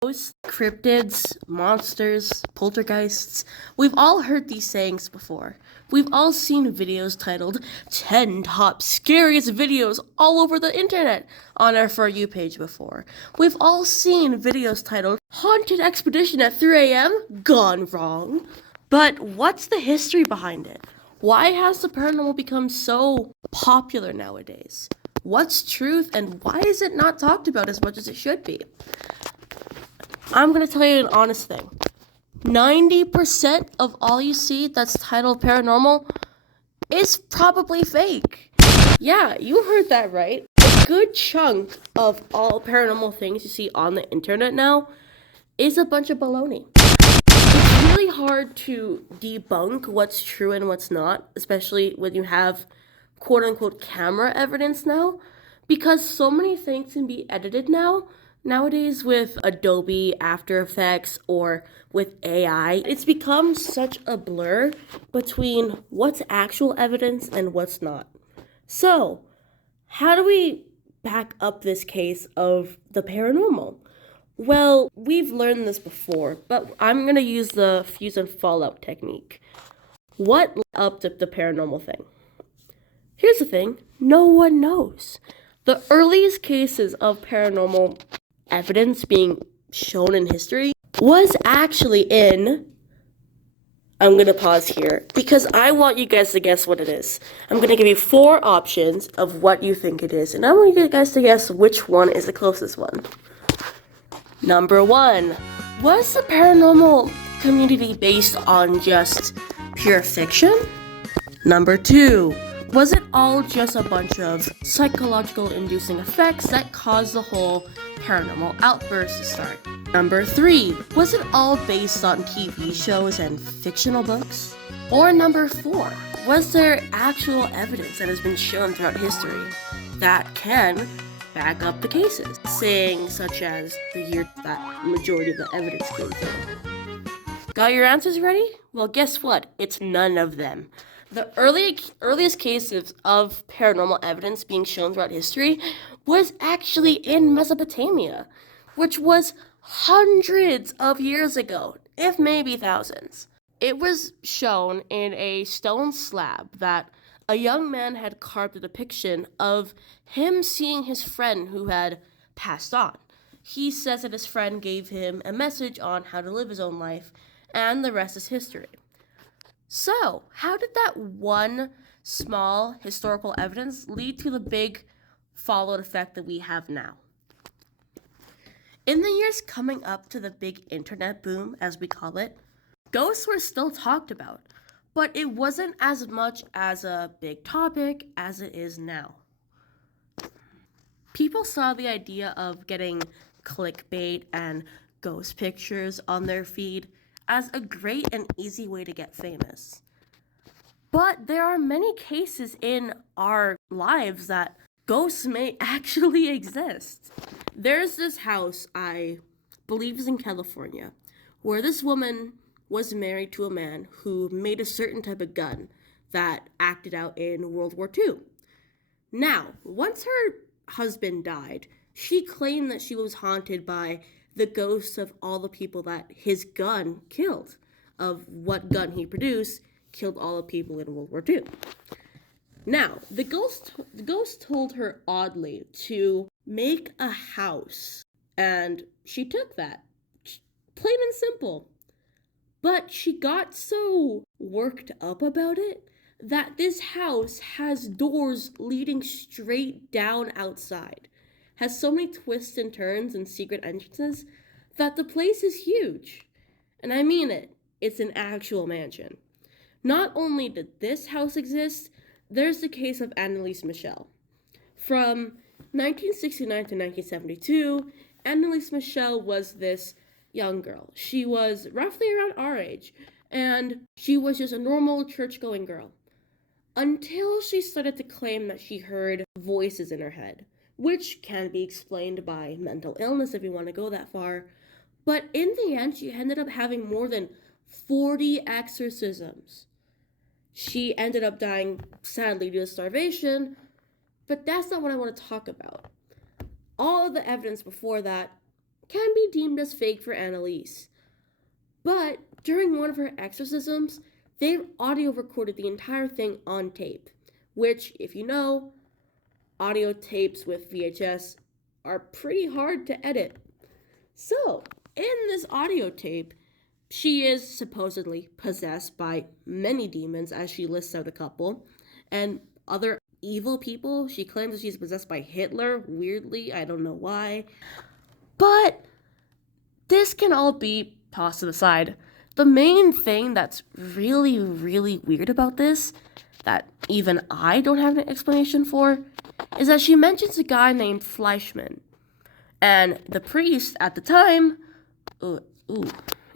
Ghosts, cryptids, monsters, poltergeists. We've all heard these sayings before. We've all seen videos titled 10 top scariest videos all over the internet on our For You page before. We've all seen videos titled Haunted Expedition at 3 a.m. gone wrong. But what's the history behind it? Why has the paranormal become so popular nowadays? What's truth and why is it not talked about as much as it should be? I'm going to tell you an honest thing. 90% of all you see that's titled paranormal is probably fake. Yeah, you heard that right. A good chunk of all paranormal things you see on the internet now is a bunch of baloney. It's really hard to debunk what's true and what's not, especially when you have quote-unquote camera evidence now, because so many things can be edited nowadays with Adobe After Effects or with AI. It's become such a blur between what's actual evidence and what's not. So, how do we back up this case of the paranormal? Well, we've learned this before, but I'm going to use the fuse and fallout technique. What led up to the paranormal thing? Here's the thing, no one knows. The earliest cases of paranormal evidence being shown in history was actually I'm going to pause here because I want you guys to guess what it is. I'm going to give you 4 options of what you think it is, and I want you guys to guess which one is the closest one. Number 1, was the paranormal community based on just pure fiction? Number 2, was it all just a bunch of psychological inducing effects that caused the whole paranormal outburst to start? Number 3, was it all based on TV shows and fictional books? Or number 4, was there actual evidence that has been shown throughout history that can back up the cases, saying such as the year that majority of the evidence came from? Got your answers ready? Well, guess what? It's none of them. The earliest cases of paranormal evidence being shown throughout history was actually in Mesopotamia, which was hundreds of years ago, if maybe thousands. It was shown in a stone slab that a young man had carved a depiction of him seeing his friend who had passed on. He says that his friend gave him a message on how to live his own life, and the rest is history. So, how did that one small historical evidence lead to the big fallout effect that we have now? In the years coming up to the big internet boom, as we call it, ghosts were still talked about, but it wasn't as much as a big topic as it is now. People saw the idea of getting clickbait and ghost pictures on their feed as a great and easy way to get famous. But there are many cases in our lives that ghosts may actually exist. There's this house, I believe is in California, where this woman was married to a man who made a certain type of gun that acted out in World War II. Now, once her husband died, she claimed that she was haunted by the ghosts of all the people that his gun killed, of what gun he produced killed all the people in World War II. Now, the ghost told her oddly to make a house, and she took that, plain and simple. But she got so worked up about it that this house has doors leading straight down outside, has so many twists and turns and secret entrances that the place is huge. And I mean it, it's an actual mansion. Not only did this house exist, there's the case of Annalise Michel. From 1969 to 1972, Annalise Michel was this young girl. She was roughly around our age, and she was just a normal church-going girl. Until she started to claim that she heard voices in her head, which can be explained by mental illness if you want to go that far. But in the end, she ended up having more than 40 exorcisms. She ended up dying, sadly, due to starvation, but that's not what I want to talk about. All of the evidence before that can be deemed as fake for Annalise. But during one of her exorcisms, they audio recorded the entire thing on tape, which, if you know, audio tapes with VHS are pretty hard to edit. So, in this audio tape, she is supposedly possessed by many demons, as she lists out a couple, and other evil people. She claims that she's possessed by Hitler, weirdly, I don't know why. But this can all be tossed aside. The main thing that's really, really weird about this, that even I don't have an explanation for, is that she mentions a guy named Fleischman. And the priest at the time,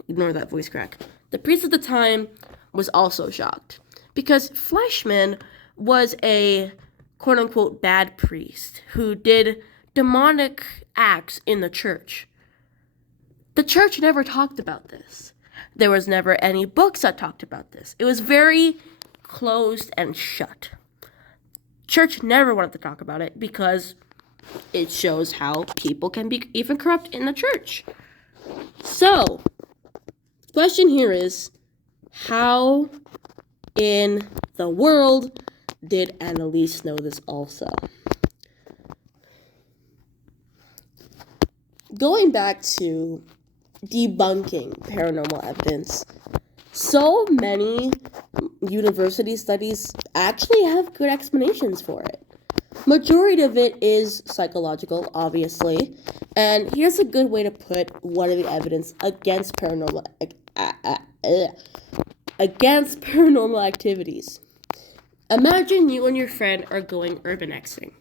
ignore that voice crack. The priest at the time was also shocked because Fleischman was a quote-unquote bad priest who did demonic acts in the church. The church never talked about this. There was never any books that talked about this. It was very closed and shut. Church never wanted to talk about it because it shows how people can be even corrupt in the church. So, the question here is, how in the world did Annalise know this also? Going back to debunking paranormal evidence, so many university studies actually have good explanations for it. Majority of it is psychological, obviously, and here's a good way to put one of the evidence against paranormal activities. Imagine you and your friend are going urbexing,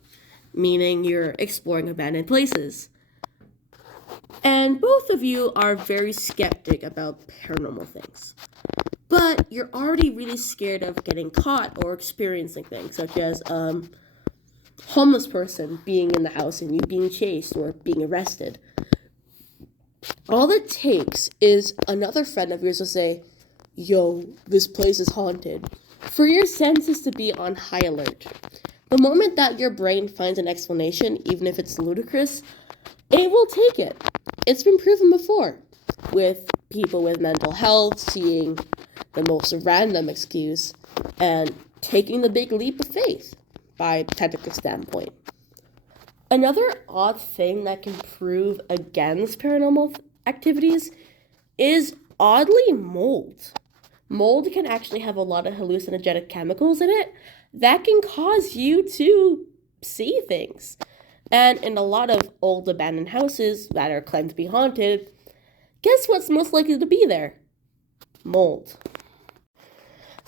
meaning you're exploring abandoned places. And both of you are very skeptic about paranormal things. But you're already really scared of getting caught or experiencing things, such as homeless person being in the house and you being chased or being arrested. All it takes is another friend of yours to say, "Yo, this place is haunted," for your senses to be on high alert. The moment that your brain finds an explanation, even if it's ludicrous, it will take it. It's been proven before, with people with mental health seeing the most random excuse and taking the big leap of faith by technical standpoint. Another odd thing that can prove against paranormal activities is oddly mold. Mold can actually have a lot of hallucinogenic chemicals in it that can cause you to see things. And in a lot of old abandoned houses that are claimed to be haunted, guess what's most likely to be there? Mold.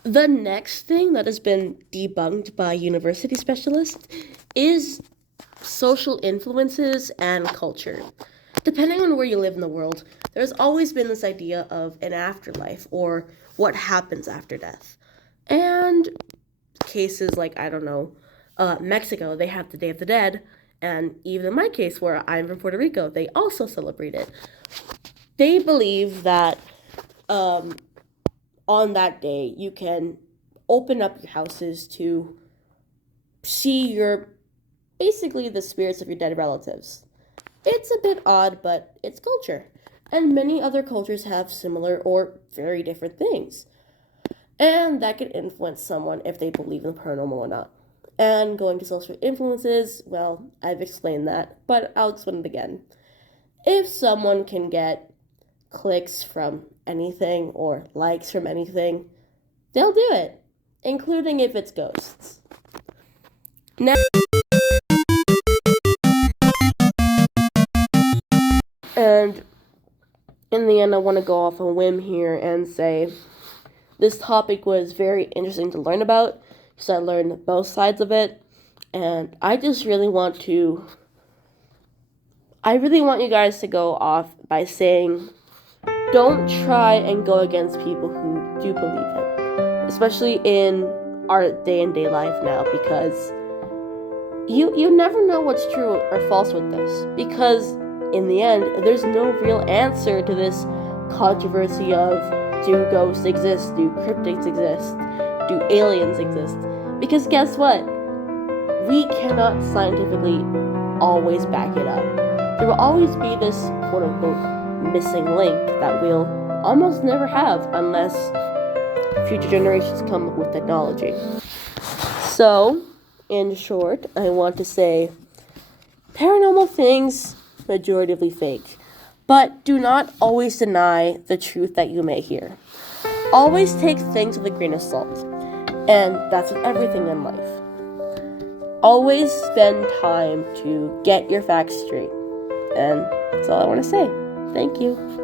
The next thing that has been debunked by university specialists is social influences and culture. Depending on where you live in the world, there's always been this idea of an afterlife or what happens after death. And cases like, Mexico, they have the Day of the Dead. And even in my case, where I'm from Puerto Rico, they also celebrate it. They believe that on that day, you can open up your houses to see basically the spirits of your dead relatives. It's a bit odd, but it's culture. And many other cultures have similar or very different things. And that can influence someone if they believe in the paranormal or not. And going to social influences, well, I've explained that, but I'll explain it again. If someone can get clicks from anything or likes from anything, they'll do it, including if it's ghosts. Now, and in the end, I want to go off a whim here and say this topic was very interesting to learn about, so I learned both sides of it, and I really want you guys to go off by saying, don't try and go against people who do believe it, especially in our day-and-day life now, because you never know what's true or false with this, because in the end, there's no real answer to this controversy of, do ghosts exist, do cryptids exist, do aliens exist? Because guess what? We cannot scientifically always back it up. there will always be this quote-unquote missing link that we'll almost never have unless future generations come up with technology. So, in short, I want to say paranormal things, majoritively fake, but do not always deny the truth that you may hear. Always take things with a grain of salt, and that's with everything in life. Always spend time to get your facts straight, and that's all I want to say. Thank you.